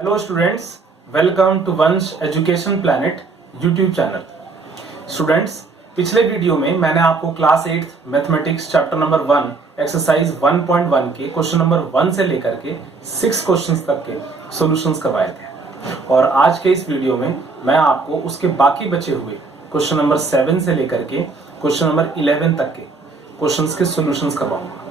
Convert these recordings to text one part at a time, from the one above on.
Hello students, welcome to वंश education planet YouTube channel. Students, पिछले video में मैंने आपको class 8 mathematics chapter number 1 exercise 1.1 के क्वेश्चन नंबर 1 से लेकर के 6 क्वेश्चंस तक के सॉल्यूशंस करवाए थे और आज के इस वीडियो में मैं आपको उसके बाकी बचे हुए क्वेश्चन नंबर 7 से लेकर के क्वेश्चन नंबर 11 तक के क्वेश्चंस के सॉल्यूशंस करवाऊंगा।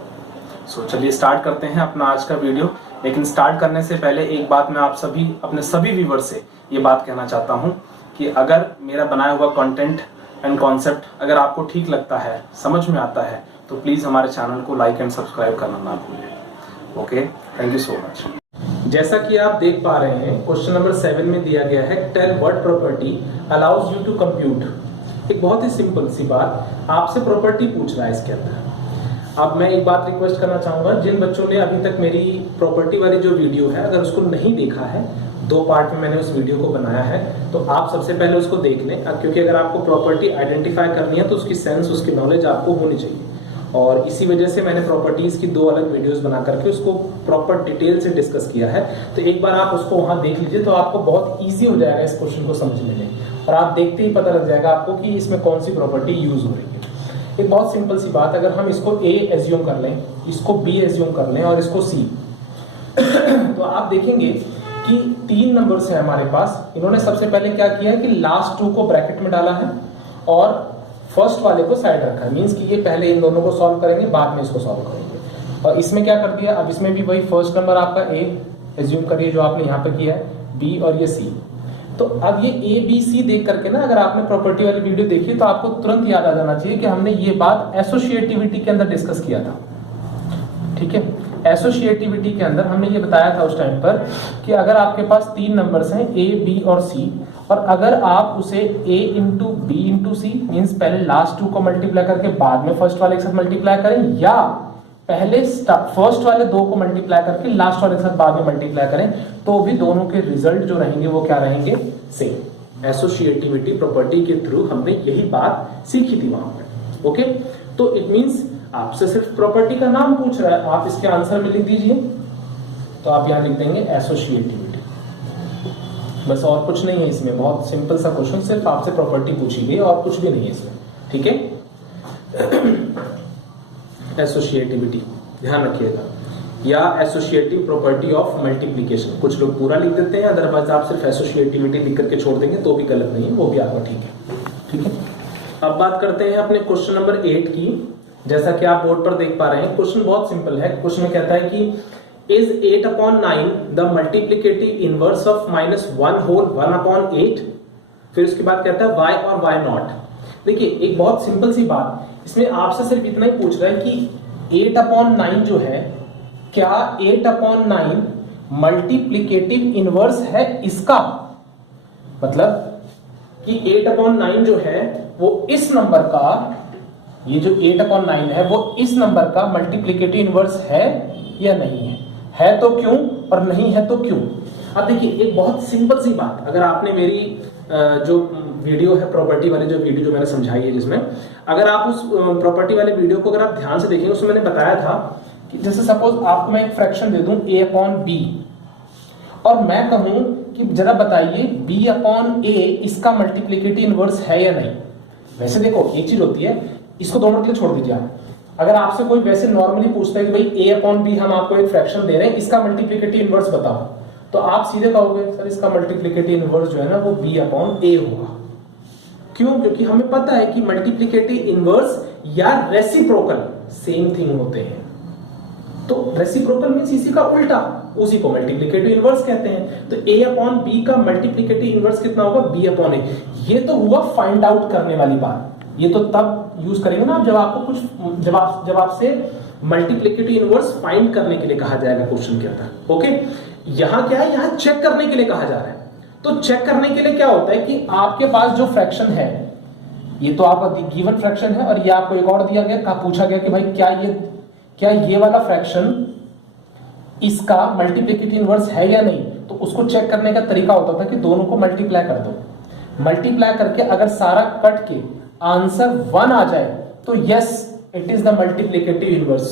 सो चलिए स्टार्ट करते हैं अपना आज का वीडियो। लेकिन स्टार्ट करने से पहले एक बात मैं आप सभी अपने सभी व्यूअर से ये बात कहना चाहता हूं कि अगर मेरा बनाया हुआ कंटेंट एंड कॉन्सेप्ट अगर आपको ठीक लगता है, समझ में आता है, तो प्लीज हमारे चैनल को लाइक एंड सब्सक्राइब करना ना भूलें। Okay, thank you so much. जैसा कि आप देख पा रहे हैं, क्वेश्चन नंबर 7 में दिया गया है tell what property allows you to compute. एक बहुत ही सिंपल सी बात आपसे प्रॉपर्टी पूछ रहा है इसके अंदर। अब मैं एक बात रिक्वेस्ट करना चाहूंगा, जिन बच्चों ने अभी तक मेरी प्रॉपर्टी वाली जो वीडियो है अगर उसको नहीं देखा है, 2 पार्ट में मैंने उस वीडियो को बनाया है, तो आप सबसे पहले उसको देख लें, क्योंकि अगर आपको प्रॉपर्टी आइडेंटिफाई करनी है तो उसकी सेंस, उसकी नॉलेज आपको होनी चाहिए। और इसी वजह से मैंने प्रॉपर्टीज की 2 अलग वीडियोस बना करके उसको प्रॉपर डिटेल से डिस्कस किया है। तो एक बार आप उसको वहां देख लीजिए तो आपको बहुत ईजी हो जाएगा इस क्वेश्चन को समझने में, और आप देखते ही पता लग जाएगा आपको कि इसमें कौन सी प्रॉपर्टी यूज हो रही है। एक बहुत सिंपल सी बात, अगर हम इसको A एज्यूम कर लें, इसको B एज्यूम कर लें और इसको C तो आप देखेंगे कि 3 नंबर्स है हमारे पास। इन्होंने सबसे पहले क्या किया है कि लास्ट 2 को ब्रैकेट में डाला है और फर्स्ट वाले को साइड रखा है। मींस कि ये पहले इन दोनों को सॉल्व करेंगे, बाद में इसको सॉल्व करेंगे। और इसमें क्या कर दिया, अब इसमें भी वही फर्स्ट नंबर आपका A एज्यूम करिए जो आपने यहाँ पे किया है, B और ये C। तो अब ये A B C देख करके ना, अगर आपने प्रॉपर्टी वाली वीडियो देखी तो आपको तुरंत याद आ जाना चाहिए कि हमने ये बात एसोसिएटिविटी के अंदर डिस्कस किया था। ठीक है, एसोसिएटिविटी के अंदर हमने ये बताया था उस टाइम पर कि अगर आपके पास 3 नंबर्स हैं A B और C, और अगर आप उसे A into B into C means पहले लास्ट 2 को मल्टीप्लाई करके बाद में फर्स्ट वाले के साथ मल्टीप्लाई करें, या पहले फर्स्ट वाले 2 को मल्टीप्लाई करके लास्ट वाले के साथ बाद में मल्टीप्लाई करें, तो भी दोनों के रिजल्ट जो रहेंगे वो क्या रहेंगे, सेम। एसोसिएटिविटी प्रॉपर्टी के थ्रू हमने यही बात सीखी थी वहां पर। ओके, तो इट मींस आपसे सिर्फ प्रॉपर्टी का नाम पूछ रहा है, आप इसके आंसर में लिख दीजिए। तो आप यहां लिख देंगे एसोसिएटिविटी, बस और कुछ नहीं है इसमें। बहुत सिंपल सा क्वेश्चन, सिर्फ आपसे प्रॉपर्टी पूछी गई और कुछ भी नहीं है इसमें। ठीक है, एसोसिएटिविटी ध्यान रखिएगा, या एसोसिएटिव प्रॉपर्टी ऑफ मल्टीप्लिकेशन। कुछ लोग पूरा लिख देते हैं, अदरवाइज आप सिर्फ एसोसिएटिविटी लिख करके छोड़ देंगे तो भी गलत नहीं है, वो भी आपका ठीक है। ठीक है, अब बात करते हैं अपने क्वेश्चन नंबर 8 की। जैसा कि आप बोर्ड पर देख पा रहे हैं, क्वेश्चन बहुत सिंपल है। क्वेश्चन में कहता है कि is 8/9 the multiplicative inverse of -1 whole 1/8। फिर उसके बाद कहता है y और y नॉट। देखिए, एक बहुत सिंपल सी बात, इसमें आपसे सिर्फ इतना ही पूछ रहा है कि 8/9 जो है, क्या 8/9 मल्टीप्लिकेटिव इनवर्स है इसका? मतलब कि 8/9 जो है वो इस नंबर का, ये जो 8/9 है वो इस नंबर का मल्टीप्लिकेटिव इनवर्स है या नहीं है तो क्यों, और नहीं है तो क्यों। अब देखिए, एक बहुत सिंपल सी बात, अगर आपने मेरी जो वीडियो है प्रॉपर्टी वाली, जो वीडियो जो मैंने समझाई है जिसमें, अगर आप उस प्रॉपर्टी वाले वीडियो को अगर आप ध्यान से देखेंगे, उसमें मैंने बताया था कि जैसे सपोज आपको मैं एक फ्रैक्शन दे दूं A/B, और मैं कहूं कि जरा बताइए B/A इसका मल्टीप्लिकेटिव इनवर्स है या नहीं। वैसे देखो, एक चीज होती है, इसको 2 मिनट के लिए छोड़ दीजिए आप। अगर आपसे कोई वैसे नॉर्मली पूछता है कि भाई A/B हम आपको एक फ्रैक्शन दे रहे हैं, इसका मल्टीप्लिकेटिव इनवर्स बताओ, तो आप सीधे कहोगे सर इसका मल्टीप्लिकेटिव इनवर्स जो है ना वो B/A होगा। क्यों? क्योंकि हमें पता है कि मल्टीप्लिकेटिव इनवर्स या रेसिप्रोकल सेम थिंग होते हैं। तो रेसिप्रोकल मींस इसी का उल्टा, उसी को मल्टीप्लिकेटिव इनवर्स कहते हैं। तो A/B का मल्टीप्लिकेटिव इनवर्स कितना होगा, B/A। ये तो हुआ फाइंड आउट करने वाली बात। ये तो तब यूज करेंगे ना जब आपको कुछ जब आपसे मल्टीप्लिकेटिव इनवर्स फाइंड करने के लिए कहा जाएगा क्वेश्चन के अंदर। ओके, यहां क्या है, यहां चेक करने के लिए कहा जा रहा है। तो चेक करने के लिए क्या होता है कि आपके पास जो फ्रैक्शन है, ये तो आपका गिवन फ्रैक्शन है, और ये आपको एक और दिया गया, पूछा गया कि भाई क्या ये वाला फ्रैक्शन इसका मल्टीप्लिकेटिव इनवर्स है या नहीं। तो उसको चेक करने का तरीका होता था कि दोनों को मल्टीप्लाई कर दो, मल्टीप्लाई करके अगर सारा कट के आंसर 1 आ जाए तो yes it is the multiplicative inverse.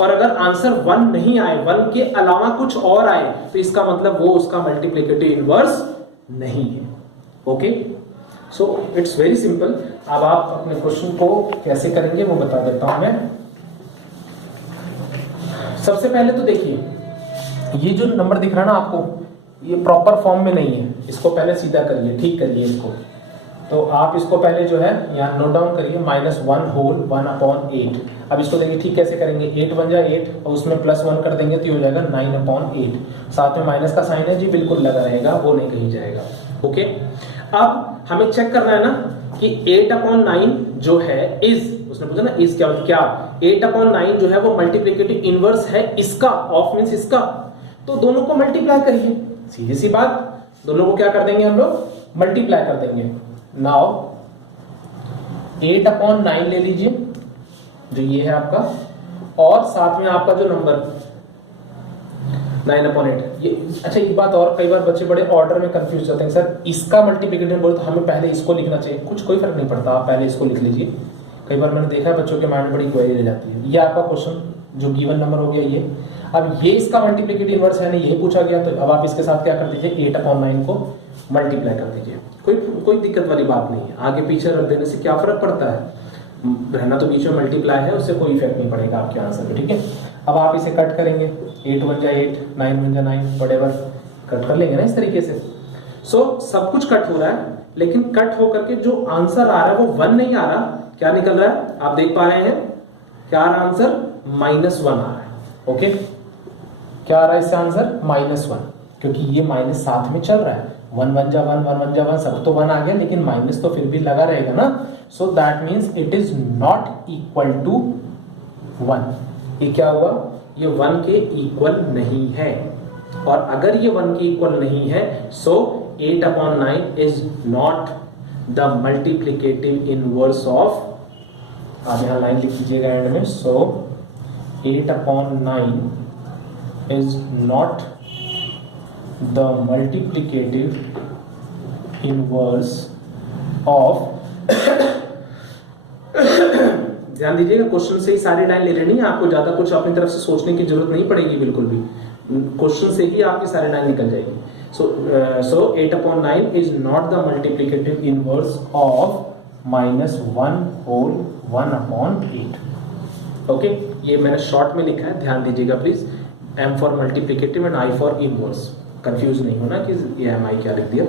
और अगर आंसर 1 नहीं आए, 1 के अलावा कुछ और आए, तो इसका मतलब वो उसका मल्टीप्लिकेटिव इनवर्स नहीं है। Okay, so it's very simple. अब आप अपने क्वेश्चन को कैसे करेंगे वो बता देता हूं मैं। सबसे पहले तो देखिए, ये जो नंबर दिख रहा है ना आपको, ये प्रॉपर फॉर्म में नहीं है, इसको पहले सीधा करिए, ठीक करिए इसको। तो आप इसको पहले जो है यहाँ नोट डाउन करिए, -1 होल 1/8। अब इसको देखिए ठीक कैसे करेंगे, 8 बन जाए 8 और उसमें +1 कर देंगे तो ये हो जाएगा 9/8। साथ में माइनस का साइन है जी, बिल्कुल लगा रहेगा, वो नहीं कहीं जाएगा। ओके, अब हमें चेक करना है ना कि 8/9 जो है इज, उसने पूछा ना इज क्या मतलब क्या, 8/9 जो है वो मल्टीप्लिकेटिव इनवर्स है इसका, ऑफ मींस इसका, तो दोनों को मल्टीप्लाई करिए, सीधी सी बात, दोनों को क्या कर देंगे हम लोग, मल्टीप्लाई कर देंगे। नाउ 8/9 ले लीजिए जो ये है आपका, और साथ में आपका जो नंबर 9/8 ये। अच्छा एक बात और, कई बार बच्चे बड़े ऑर्डर में कंफ्यूज जाते हैं, सर इसका मल्टीप्लिकेटिव बोले तो हमें पहले इसको लिखना चाहिए, कुछ कोई फर्क नहीं पड़ता, आप पहले इसको लिख लीजिए। कई बार मैंने देखा है बच्चों के माइंड में बड़ी क्वेरी रह जाती है। ये आपका क्वेश्चन जो गिवन नंबर हो गया ये, अब ये इसका मल्टीप्लिकेटिव इनवर्स है, यही पूछा गया, तो अब आप इसके साथ क्या कर दीजिए, 8/9 को मल्टीप्लाई कर दीजिए, कोई दिक्कत वाली बात नहीं है। आगे पीछे रख देने से क्या फर्क पड़ता है, रहना तो बीच में मल्टीप्लाई है, उससे कोई इफेक्ट नहीं पड़ेगा आपके आंसर पे, ठीक है। अब आप इसे कट करेंगे, 8 बन जाए 8, 9 बन जाए 9, व्हाटएवर कट कर लेंगे ना इस तरीके से। सो सब कुछ कट हो रहा है, लेकिन कट होकर के जो आंसर आ रहा है वो 1 नहीं आ रहा, क्या निकल रहा है आप देख पा रहे हैं, क्या आ रहा है आंसर, -1 आ रहा है। ओके, क्या आ रहा है इससे आंसर, -1, क्योंकि ये माइनस साथ में चल रहा है, 1 बन जा 1, 1 बन जा 1, सब तो 1 आ गया, लेकिन माइनस तो फिर भी लगा रहेगा ना। So that means it is not equal to 1। ये क्या हुआ, ये 1 के इक्वल नहीं है, और अगर ये 1 के इक्वल नहीं है, so 8/9 is not the multiplicative inverse of, आप यहां लाइन लिख लीजिएगा एंड में, सो 8/9 is not the multiplicative inverse of ध्यान दीजिएगा, क्वेश्चन से ही सारी लाइन ले लेनी है, आपको ज्यादा कुछ अपनी तरफ से सोचने की जरूरत नहीं पड़ेगी, बिल्कुल भी क्वेश्चन से ही आपकी सारी लाइन निकल जाएगी। so 8/9 is not the multiplicative inverse of -1 whole 1/8। Okay, ये मैंने शॉर्ट में लिखा है, ध्यान दीजिएगा please, M for multiplicative and I for inverse, confuse नहीं होना कि ये MI क्या लिख दिया,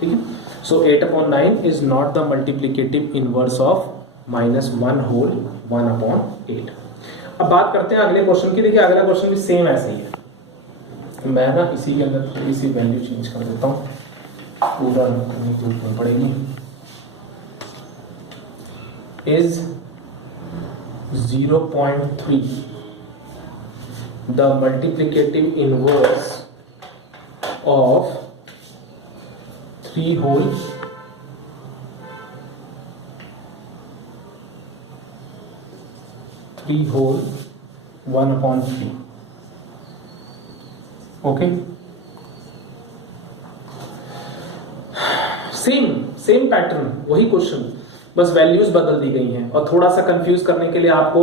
ठीक है। So 8/9 is not the multiplicative inverse of -1 whole 1/8। अब बात करते हैं अगले क्वेश्चन की। देखिए अगला क्वेश्चन भी सेम ऐसे ही है, मैं ना इसी के अंदर थोड़ी सी वैल्यू चेंज कर देता हूँ, पूरा करने की जरूरत पड़ेगी। Is 0.3 the multiplicative inverse of 3 whole 1/3। Okay, same pattern, वही क्वेश्चन, बस वैल्यूज बदल दी गई हैं, और थोड़ा सा कंफ्यूज करने के लिए, आपको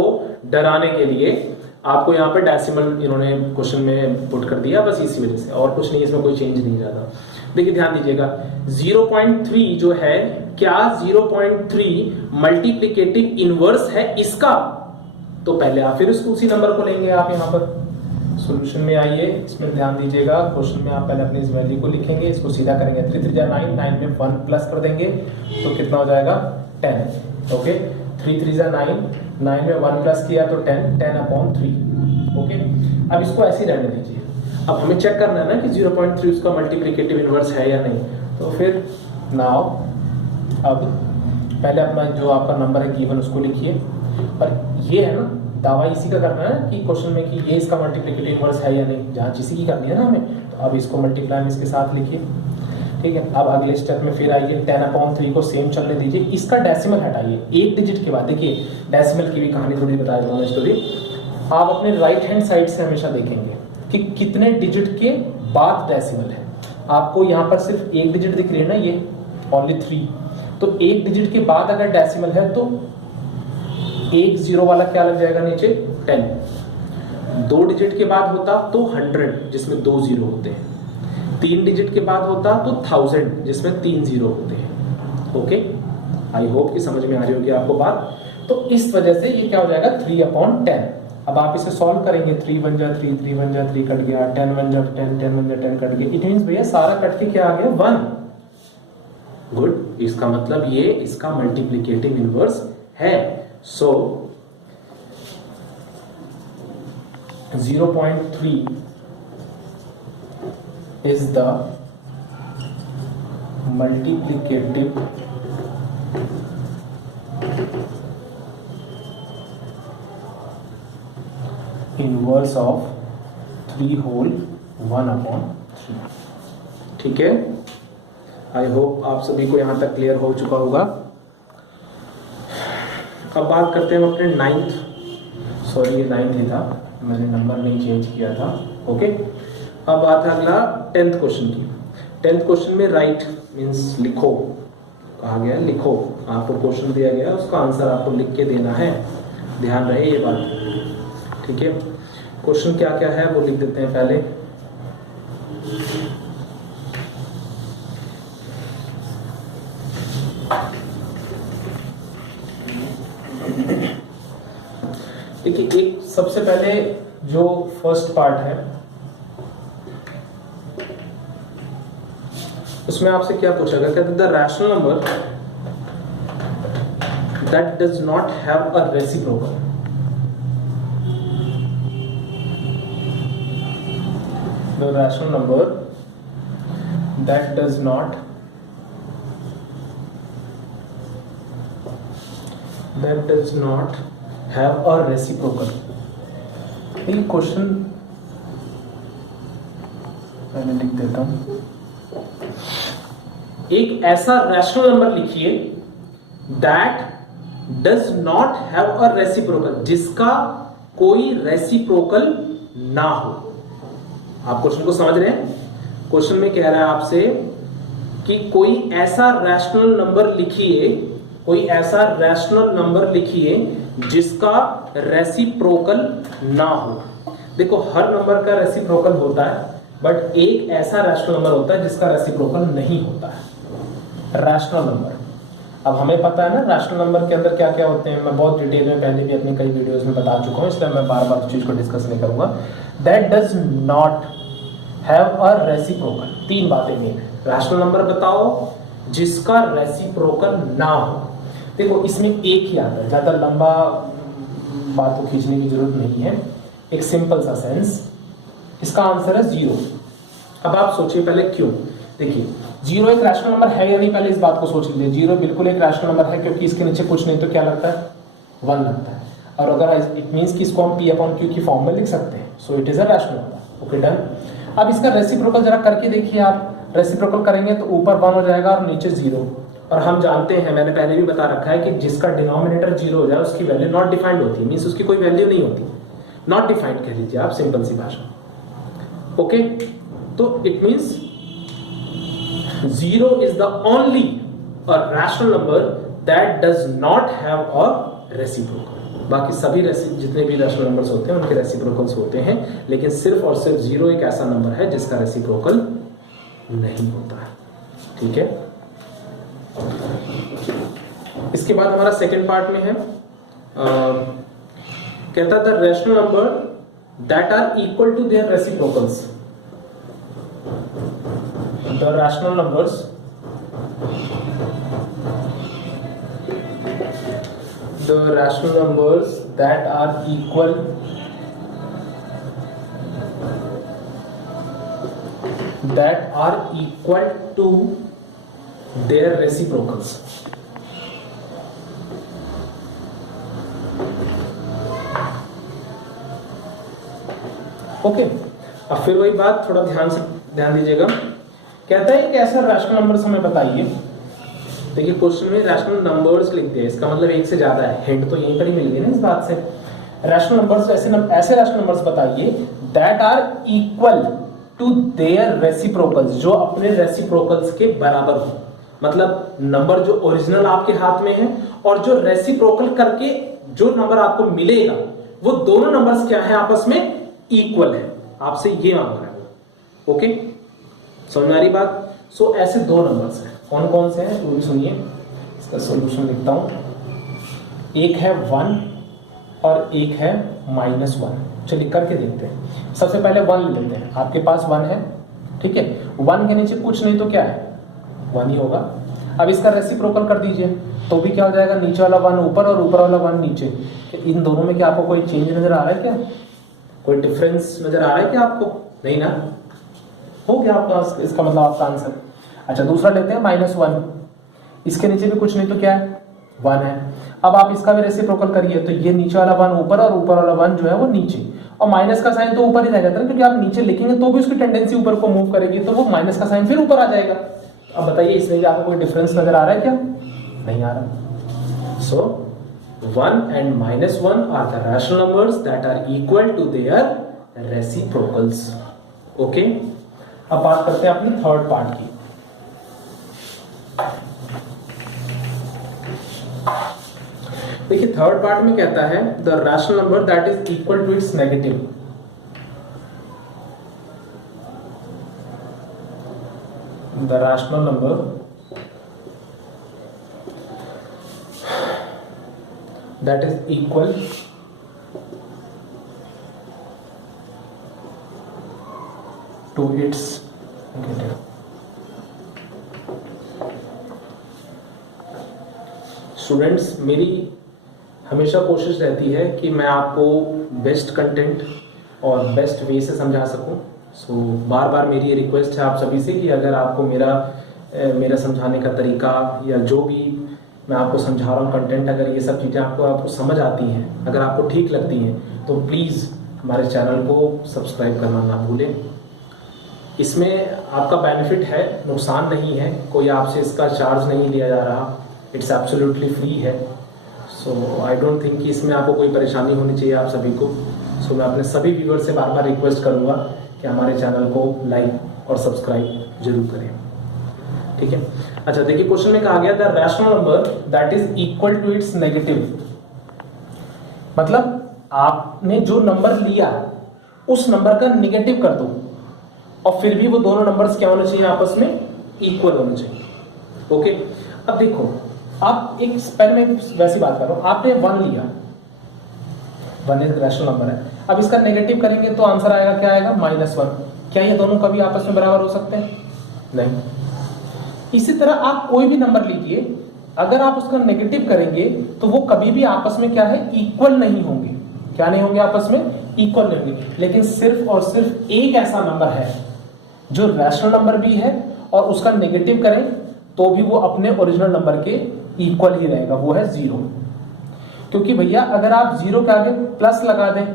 डराने के लिए आपको यहाँ पे डेसिमल इन्होंने क्वेश्चन में पुट कर दिया, बस इसी वजह से, और कुछ नहीं, इसमें कोई चेंज नहीं ज्यादा। देखिए ध्यान दीजिएगा, 0.3 जो है, क्या 0.3 मल्टीप्लिकेटिव इनवर्स है इसका, तो पहले आप फिर उसी नंबर को लेंगे। आप यहाँ पर सॉल्यूशन में आइए, इसमें ध्यान दीजिएगा, क्वेश्चन में आप पहले अपनी इस वैल्यू को लिखेंगे, इसको सीधा करेंगे, 3 3 9, 9 में 1 प्लस कर देंगे तो कितना हो जाएगा, 10। ओके, 3 3 9, 9 में 1 प्लस किया तो 10/3। ओके, अब इसको ऐसे ही रहने दीजिए। अब हमें चेक करना है ना कि 0.3 उसका मल्टीप्लिकेटिव इनवर्स है या नहीं, तो फिर नाउ अब पहले अपना जो आपका नंबर है गिवन उसको लिखिए, और ये है ना दावा इसी का करना है कि क्वेश्चन में कि ये इसका मल्टीप्लिकेटिव इनवर्स है या नहीं, जहाँ इसी की करनी है ना हमें, तो अब इसको मल्टीप्लाई में इसके साथ लिखिए, ठीक है। अब अगले स्टेप में फिर आइए, 10/3 को सेम चलने दीजिए, इसका डेसिमल हटाइए, एक डिजिट के बाद। देखिए डेसिमल की भी कहानी थोड़ी बता दूंगा स्टोरी। आप अपने राइट हैंड साइड से हमेशा देखेंगे कि कितने डिजिट के बाद डेसिमल है। आपको यहाँ पर सिर्फ एक डिजिट दिख रही है ना, ये ओनली 3, तो एक डिजिट के बाद अगर डेसिमल है तो एक जीरो वाला क्या लग जाएगा नीचे, 10। 2 डिजिट के बाद होता तो 100 जिसमें 2 जीरो होते हैं, 3 डिजिट के बाद होता तो 1000 जिसमें 3 जीरो होते हैं। ओके, आई होप कि समझ में आ रही होगी आपको बात। तो इस वजह से ये क्या हो जाएगा 3/10। अब आप इसे सॉल्व करेंगे, 3 बन जा 3, 3 बन जा 3 कट गया, 10 बन जा 10, 10 बन जा 10 कट गया। इट मींस भैया सारा कट के क्या आ गया 1। गुड, इसका मतलब ये इसका मल्टीप्लिकेटिव इनवर्स है। सो 0.3 is the multiplicative inverse of 3 whole 1/3। ठीक है, आई होप आप सभी को यहां तक क्लियर हो चुका होगा। अब बात करते हैं अपने 9th, सॉरी ये 9th ही था, मैंने नंबर नहीं चेंज किया था। ओके, अब बात है अगला 10th क्वेश्चन की। 10th क्वेश्चन में राइट मींस लिखो कहा गया, लिखो। आपको क्वेश्चन दिया गया, उसका आंसर आपको लिख के देना है, ध्यान रहे ये बात। ठीक है, क्वेश्चन क्या क्या है वो लिख देते हैं पहले। देखिए, एक सबसे पहले जो फर्स्ट पार्ट है उसमें आपसे क्या पूछा गया, कहते the rational number that does not have a reciprocal. The rational number that does not have a reciprocal. ये क्वेश्चन पहले लिख देता हूं। एक ऐसा रैशनल नंबर लिखिए that does not have a reciprocal, जिसका कोई रेसिप्रोकल ना हो। आप क्वेश्चन को समझ रहे हैं? क्वेश्चन में कह रहा है आपसे कि कोई ऐसा रैशनल नंबर लिखिए, कोई ऐसा रैशनल नंबर लिखिए जिसका रेसिप्रोकल ना हो। देखो, हर नंबर का रेसिप्रोकल होता है, बट एक ऐसा रैशनल नंबर होता है जिसका रेसिप्रोकल नहीं होता है, रैशनल नंबर। अब हमें पता है ना रैशनल नंबर के अंदर क्या क्या होते हैं, मैं बहुत डिटेल में पहले भी अपनी कई वीडियोस में बता चुका हूं, इसलिए मैं बार बार उस चीज को डिस्कस नहीं करूंगा। That does not have a reciprocal, 3 बातें मेन। रैशनल नंबर बताओ जिसका रेसिप्रोकल ना हो। देखो, इसमें एक ही आता है, ज्यादा लंबा बात को खींचने की जरूरत नहीं है, एक सिंपल सा सेंस। इसका आंसर है 0। अब आप सोचिए पहले क्यों। देखिए, 0 एक रैशनल नंबर है या नहीं, पहले इस बात को सोच लीजिए। 0 बिल्कुल एक रैशनल नंबर है, क्योंकि इसके नीचे कुछ नहीं तो क्या लगता है 1 लगता है। और अगर इट मींस कि इसको हम P/Q की फॉर्म में लिख सकते हैं, so it is a rational number. Okay, done. अब इसका रेसिप्रोकल जरा करके देखिए आप। रेसिप्रोकल करेंगे तो ऊपर 1 हो जाएगा और नीचे 0। और हम जानते हैं, मैंने पहले भी बता रखा है कि जिसका डिनोमिनेटर 0 हो जाए उसकी वैल्यू नॉट डिफाइंड होती है, मींस उसकी कोई वैल्यू नहीं होती, नॉट डिफाइंड कह लीजिए आप, सिंपल सी भाषा। ओके, तो it means 0 is the only a rational number that does not have a reciprocal। बाकी सभी जितने भी रैशनल नंबर्स होते हैं उनके रेसिप्रोकल्स होते हैं, लेकिन सिर्फ और सिर्फ 0 एक ऐसा नंबर है जिसका रेसिप्रोकल नहीं होता है। ठीक है, इसके बाद हमारा सेकंड पार्ट में है, कहता था rational number that are equal to their reciprocals. The rational numbers that are equal to their reciprocals। Okay, अब फिर वही बात, थोड़ा ध्यान दीजिएगा। कहता है कि ऐसा रैशनल नंबर्स हमें बताइए। देखिए, क्वेश्चन में रैशनल नंबर्स लिख दिया, इसका मतलब एक से ज्यादा है। हिंट तो यहीं पर ही मिल गई ना इस बात से। रैशनल नंबर्स ऐसे रैशनल नंबर्स बताइए that are equal to their reciprocals, जो अपने रेसिप्रोकल्स के बराबर हो। मतलब नंबर जो ओरिजिनल आपके हाथ में है और जो रेसिप्रोकल करके जो नंबर आपको मिलेगा, वो दोनों नंबर्स क्या है, आपस में इक्वल है, आपसे ये मांग रहा है। ओके, समझ आ रही बात? सो ऐसे दो नंबर्स हैं, कौन कौन से हैं वो भी सुनिए, इसका सॉल्यूशन लिखता हूं। एक है 1 और एक है -1। चलिए करके देखते हैं। सबसे पहले 1 लेते हैं, आपके पास 1 है, ठीक है। 1 के नीचे कुछ नहीं तो क्या है, 1 ही होगा। अब इसका रेसिप्रोकल कर दीजिए तो भी क्या हो जाएगा, नीचे वाला 1 ऊपर और ऊपर वाला 1 नीचे। इन दोनों में क्या आपको कोई चेंज नजर आ रहा है क्या, कोई डिफरेंस नजर आ रहा है क्या आपको? नहीं ना, हो गया आपका, इसका मतलब आपका आंसर। अच्छा दूसरा लेते हैं -1, इसके नीचे भी कुछ नहीं तो क्या है, 1 है। अब आप इसका भी रेसिप्रोकल करिए तो ये नीचे वाला 1 ऊपर और ऊपर वाला 1 जो है वो नीचे, और माइनस का साइन तो ऊपर ही रह जाता है क्योंकि आप नीचे लिखेंगे तो भी उसकी टेंडेंसी ऊपर को मूव करेगी, तो वो माइनस का साइन फिर ऊपर आ जाएगा। अब बताइए इसमें भी आपको कोई डिफरेंस नजर आ रहा है क्या? नहीं आ रहा। सो 1 and -1 are the rational numbers that are equal to their reciprocals. Okay, अब बात करते हैं अपनी थर्ड पार्ट की। देखिए थर्ड पार्ट में कहता है the rational number that is equal to its negative. The rational number that is equal to its negative. Students, मेरी हमेशा कोशिश रहती है कि मैं आपको बेस्ट कंटेंट और बेस्ट वे से समझा सकूं। सो बार बार मेरी ये रिक्वेस्ट है आप सभी से कि अगर आपको मेरा समझाने का तरीका या जो भी मैं आपको समझा रहा हूँ कंटेंट, अगर ये सब चीज़ें आपको समझ आती हैं, अगर आपको ठीक लगती हैं, तो प्लीज़ हमारे चैनल को सब्सक्राइब करना ना भूलें। इसमें आपका बेनिफिट है, नुकसान नहीं है, कोई आपसे इसका चार्ज नहीं लिया जा रहा, इट्स एब्सोल्युटली फ्री है। सो आई डोंट थिंक कि इसमें आपको कोई परेशानी होनी चाहिए आप सभी को। सो मैं अपने सभी व्यूअर्स से बार बार रिक्वेस्ट करूंगा कि हमारे चैनल को लाइक और सब्सक्राइब जरूर करें, ठीक है। अच्छा देखिए क्वेश्चन में कहा गया the rational number that is equal to its negative, मतलब आपने जो नंबर लिया उस नंबर का नेगेटिव कर दो और फिर भी वो दोनों नंबर्स क्या होने चाहिए, आपस में इक्वल होने चाहिए। ओके, अब देखो आप एक पहले मैं वैसी बात कर रहा हूं, आपने 1 लिया, 1 एक रैशनल नंबर है, अब इसका नेगेटिव करेंगे तो आंसर आएगा क्या आएगा, -1। क्या ये दोनों कभी आपस में बराबर हो सकते हैं? नहीं। इसी तरह आप कोई भी नंबर लीजिए, अगर आप उसका नेगेटिव करेंगे तो वो कभी भी आपस में क्या है, इक्वल नहीं होंगे। क्या नहीं होंगे, आपस में इक्वल नहीं होंगे। लेकिन सिर्फ और सिर्फ एक ऐसा नंबर है जो रैशनल नंबर भी है और उसका नेगेटिव करें तो भी वो अपने ओरिजिनल नंबर के इक्वल ही रहेगा, वो है 0। क्योंकि भैया अगर आप 0 के आगे प्लस लगा दें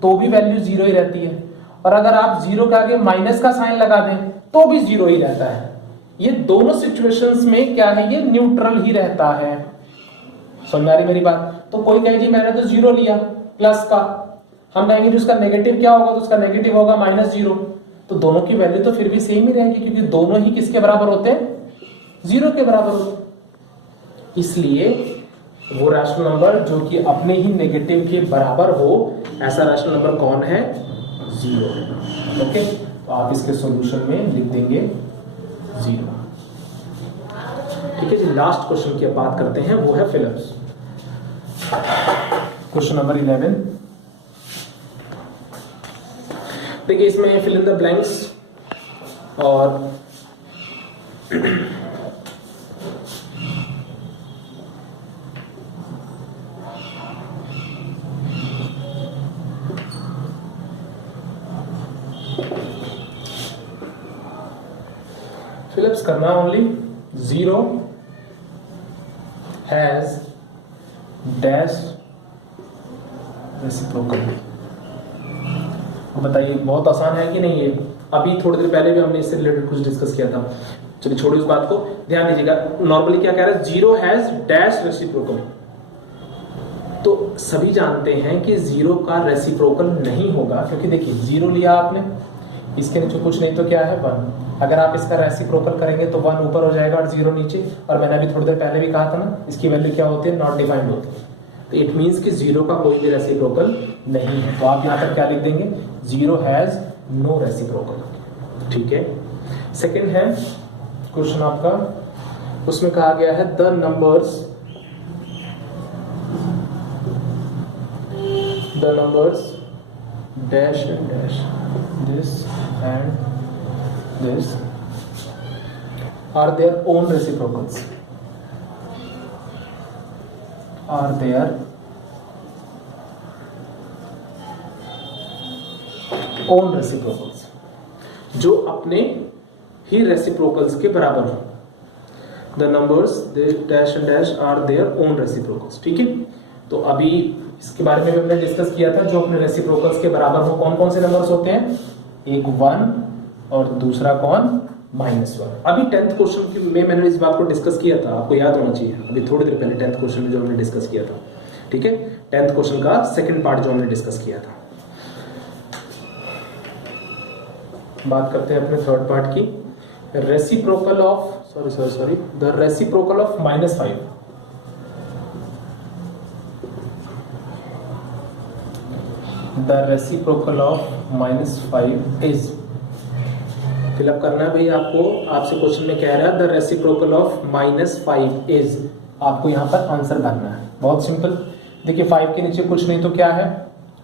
तो भी वैल्यू 0 ही रहती है, और अगर आप 0 के आगे माइनस का साइन लगा दें तो भी 0 ही रहता है। ये दोनों सिचुएशंस में क्या है, ये न्यूट्रल ही रहता है। समझ आ रही मेरी बात? तो कोई कहे जी मैंने तो 0 लिया प्लस का, हम कहेंगे जो उसका नेगेटिव क्या होगा, तो उसका नेगेटिव होगा -0, तो दोनों की वैल्यू तो फिर भी सेम ही रहेगी क्योंकि दोनों ही किसके बराबर होते हैं, 0 के बराबर होते हैं। इसलिए वो रैशनल नंबर जो कि अपने ही नेगेटिव के बराबर हो, ऐसा रैशनल नंबर कौन है, 0 है। ओके, तो आप इसके सॉल्यूशन में लिख देंगे 0। ठीक है जी, लास्ट क्वेश्चन की बात करते हैं, वो है फिलिप्स। Question number 11। देखिए इसमें फिल इन द ब्लैंक्स और फिलिप्स करना ओनली 0 हैज डैश रेसिप्रोकल। बताइए बहुत आसान है कि नहीं? ये अभी थोड़ी देर पहले भी हमने इससे रिलेटेड कुछ डिस्कस किया था। चलिए छोड़िए उस बात को, ध्यान दीजिएगा। नॉर्मली क्या कह रहा है, 0 हैज डैश रेसिप्रोकल। तो सभी जानते हैं कि 0 का रेसिप्रोकल नहीं होगा, क्योंकि देखिए 0 लिया आपने, इसके नीचे कुछ नहीं तो क्या है 1। अगर आप इसका रेसिप्रोकल करेंगे तो 1 ऊपर हो जाएगा और 0 नीचे। और मैंने अभी थोड़ी देर पहले भी कहा था ना, इसकी वैल्यू क्या होती है, नॉट डिफाइंड होती है। तो इट मींस कि जीरो का कोई भी रेसिप्रोकल नहीं है। तो आप यहां पर क्या लिख देंगे, जीरो हैज नो रेसिप्रोकल। ठीक है। सेकंड है क्वेश्चन आपका, उसमें कहा गया है the numbers dash and dash this and this are their own reciprocals, are their own reciprocals, जो अपने ही रेसिप्रोकल्स के बराबर हो। The numbers dash and dash are their own reciprocals. ठीक है। तो अभी इसके बारे में भी हमने डिस्कस किया था, जो अपने रेसिप्रोकल्स के बराबर हो। कौन कौन से नंबर्स होते हैं, एक 1 और दूसरा कौन, -1। अभी 10th क्वेश्चन में मैंने इस बात को डिस्कस किया था, आपको याद होना चाहिए। अभी थोड़ी देर पहले 10th क्वेश्चन में जो हमने डिस्कस किया था। ठीक है। 10th क्वेश्चन का सेकंड पार्ट जो हमने डिस्कस किया था। बात करते हैं अपने थर्ड पार्ट की। Reciprocal of the reciprocal of -5। The reciprocal of -5 is, fill up करना है भाई आपको। आपसे क्वेश्चन में कह रहा है द रेसिप्रोकल ऑफ -5 इज, आपको यहां पर आंसर भरना है। बहुत सिंपल। देखिए 5 के नीचे कुछ नहीं तो क्या है,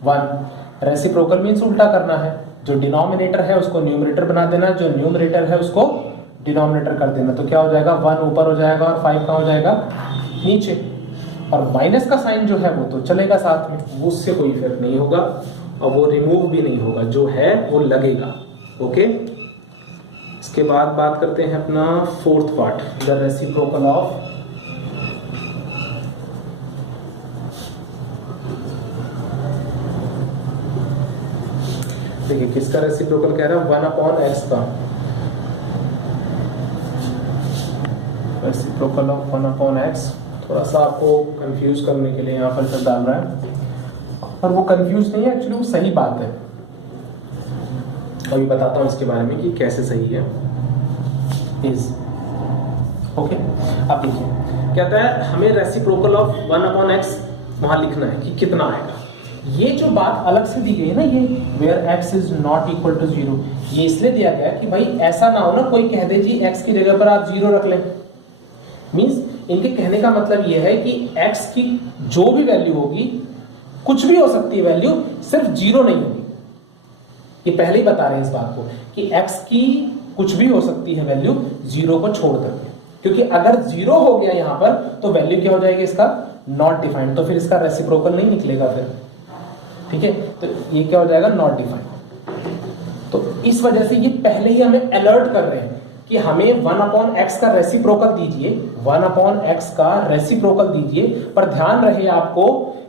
1। रेसिप्रोकल मीन्स उल्टा करना है, जो डिनोमिनेटर है उसको न्यूमरेटर बना देना, जो न्यूमरेटर है उसको डिनोमिनेटर कर देना। तो क्या हो जाएगा, 1 ऊपर हो जाएगा और 5 कहाँ हो जाएगा, नीचे। और माइनस का साइन जो है वो तो चलेगा साथ में, उससे कोई इफेक्ट नहीं होगा और वो रिमूव भी नहीं होगा, जो है वो लगेगा। ओके। इसके बाद बात करते हैं अपना fourth part, the reciprocal of देखिए किसका रेसिप्रोकल कह रहा है, 1/x का रेसिप्रोकल ऑफ 1/x। थोड़ा सा आपको कंफ्यूज करने के लिए यहाँ पर सब डाल रहा है, और वो कंफ्यूज नहीं है, एक्चुअली वो सही बात है। अभी बताता हूँ इसके बारे में कि कैसे सही है। Is okay. अब देखिए कहता है हमें रेसिप्रोकल ऑफ 1/x वहां लिखना है कि कितना आएगा। ये जो बात अलग से दी गई है ना, ये where x is not equal to 0, ये इसलिए दिया गया कि भाई ऐसा ना हो ना कोई कह दे जी x की जगह पर आप 0 रख लें। मींस इनके कहने का मतलब ये है कि x की जो भी वैल्यू होगी, कुछ भी हो सकती है वैल्यू, सिर्फ 0 नहीं होगी। ये पहले ही बता रहे हैं इस बात को कि x की कुछ भी हो सकती है वैल्यू 0 को छोड़ करके, क्योंकि अगर 0 हो गया यहां पर तो वैल्यू क्या हो जाएगी इसका, नॉट डिफाइंड। तो फिर इसका रेसिप्रोकल नहीं निकलेगा फिर। ठीक है। तो ये क्या हो जाएगा, नॉट डिफाइंड। तो इस वजह से ये पहले ही हमें अलर्ट कर रहे हैं कि हमें 1/x का रेसिप्रोकल दीजिए, 1/x का रेसिप्रोकल दीजिए, पर ध्यान रहे आपको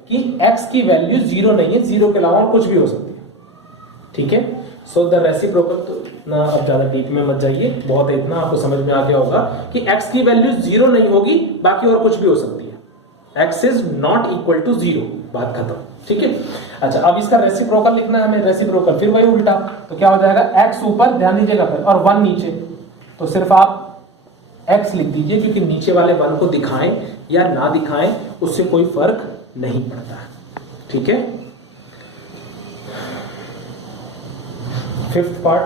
कि x की वैल्यू 0 नहीं है, 0 के अलावा कुछ भी हो सकती है। ठीक है। सो द रेसिप्रोकल, तो ना अब ज्यादा डीप में मत जाइए, बहुत है इतना, आपको समझ में आ गया होगा कि x की वैल्यू 0 नहीं होगी, बाकी और कुछ भी हो सकती है। x is not equal to 0, बात खत्म। ठीक है। अच्छा, अब इसका रेसिप्रोकल लिखना है हमें, रेसिप्रोकल फिर वही उल्टा, तो क्या हो जाएगा, x ऊपर, ध्यान दीजिएगा फिर, और 1 नीचे। तो सिर्फ आप x लिख दीजिए, क्योंकि नीचे वाले 1 को दिखाएं या ना दिखाएं उससे कोई फर्क नहीं पड़ता है। ठीक है। फिफ्थ पार्ट,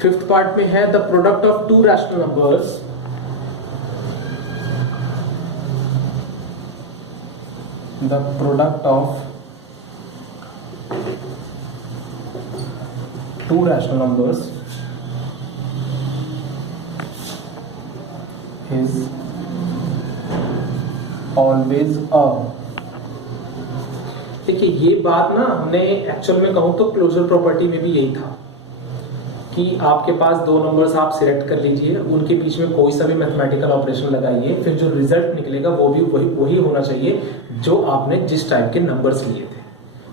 फिफ्थ पार्ट में है the product of to rational numbers the product of two rational numbers is always a। देखिए ये बात ना हमने एक्चुअल में कहूं तो क्लोजर प्रॉपर्टी में भी यही था कि आपके पास दो नंबर्स आप सिलेक्ट कर लीजिए, उनके बीच में कोई सा भी मैथमेटिकल ऑपरेशन लगाइए, फिर जो रिजल्ट निकलेगा वो भी वही होना चाहिए जो आपने जिस टाइप के नंबर्स लिए थे।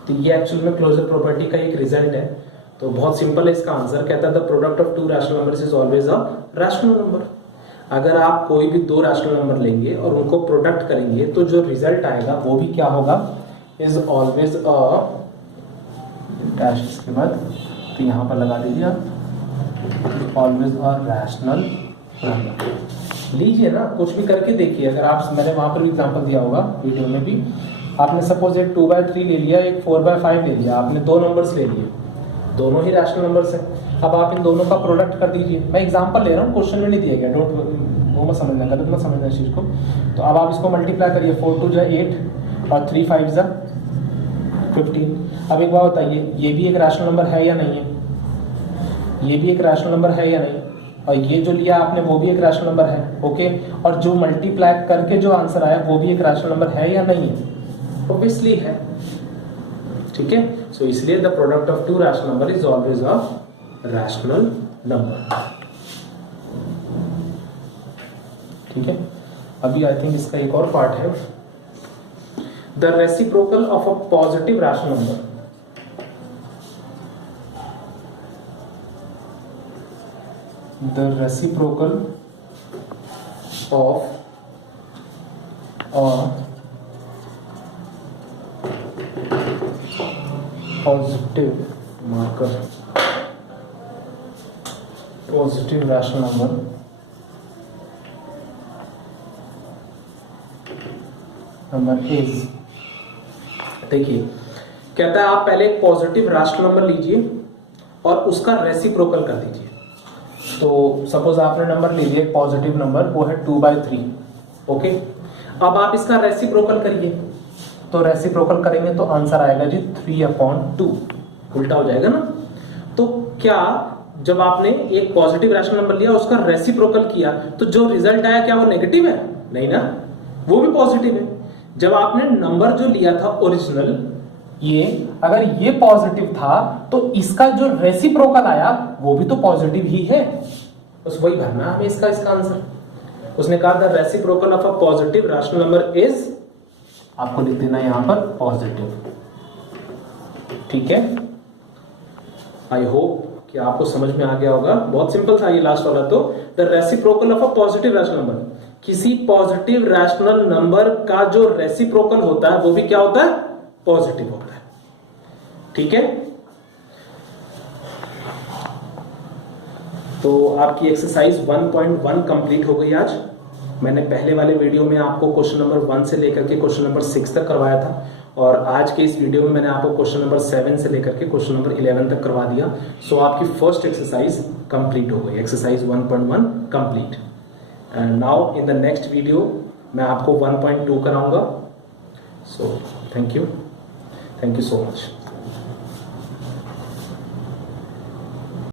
तो ये एक्चुअल में क्लोजर प्रॉपर्टी का एक रिजल्ट है। तो बहुत सिंपल है इसका आंसर, कहता है the product of to rational numbers is always a rational number. अगर आप कोई भी दो रैशनल नंबर लेंगे और उनको प्रोडक्ट करेंगे तो जो रिजल्ट आएगा वो भी क्या होगा, इज ऑलवेज अ डैश इसके बाद, तो यहां पर लगा दीजिए आप, ऑलवेज अ रैशनल नंबर। लीजिए ना, कुछ भी करके देखिए। अगर आप, मैंने वहां पर भी एग्जांपल दिया होगा वीडियो में भी, आपने सपोज एक 2/3 ले लिया, एक 4/5 ले लिया, आपने दो नंबर्स ले लिए, दोनों ही रैशनल नंबर्स है। अब आप इन दोनों का प्रोडक्ट कर दीजिए। मैं एग्जांपल ले रहा हूँ, क्वेश्चन में नहीं दिया गया, डोंट वो मत समझना, गलत मत समझना इस चीज को। तो अब आप इसको मल्टीप्लाई करिए, 4 2 8 और 3 5 15। अब एक बात बताइए, ये भी एक रैशनल नंबर है या नहीं है? ये भी एक रैशनल नंबर है या नहीं? और ये जो लिया आपने वो भी एक रैशनल नंबर है, ओके। और जो मल्टीप्लाई करके जो आंसर आया वो भी एक रैशनल नंबर है या नहीं है? ऑब्वियसली है, ठीक है। सो इसलिए the product of to rational number is always a rational number, ठीक है। अभी आई थिंक इसका एक और पार्ट है, the reciprocal of a positive rational number. The reciprocal of a positive marker, positive rational number is, देखिए कहता है आप पहले एक पॉजिटिव रैशनल नंबर लीजिए और उसका रेसिप्रोकल कर दीजिए। तो सपोज आपने नंबर ले लिया, एक पॉजिटिव नंबर, वो है 2/3, ओके। अब आप इसका रेसिप्रोकल करिए, तो रेसिप्रोकल करेंगे तो आंसर आएगा जी 3/2, उल्टा हो जाएगा ना। तो क्या जब आपने एक पॉजिटिव रैशनल नंबर लिया, उसका रेसिप्रोकल किया, तो जो रिजल्ट आया क्या वो नेगेटिव है? नहीं ना, वो भी पॉजिटिव है। जब आपने नंबर जो लिया था ओरिजिनल, ये अगर ये पॉजिटिव था तो इसका जो रेसिप्रोकल आया वो भी तो पॉजिटिव ही है, बस वही भरना हमें इसका आंसर। उसने कहा the reciprocal of a positive rational number is, आपको लिख देना यहां पर पॉजिटिव, ठीक है। आई होप कि आपको समझ में आ गया होगा, बहुत सिंपल था ये लास्ट वाला। तो the reciprocal of a positive rational number, किसी पॉजिटिव रैशनल नंबर का जो रेसिप्रोकल होता है वो भी क्या होता है? पॉजिटिव होता है, ठीक है। तो आपकी एक्सरसाइज 1.1 कंप्लीट हो गई आज। मैंने पहले वाले वीडियो में आपको क्वेश्चन नंबर 1 से लेकर के क्वेश्चन नंबर 6 तक करवाया था, और आज के इस वीडियो में मैंने आपको क्वेश्चन नंबर 7 से लेकर के क्वेश्चन नंबर 11 तक करवा दिया। सो आपकी फर्स्ट एक्सरसाइज कंप्लीट हो गई, exercise 1.1 complete. And now in the next video मैं आपको 1.2 कराऊंगा। So thank you so much.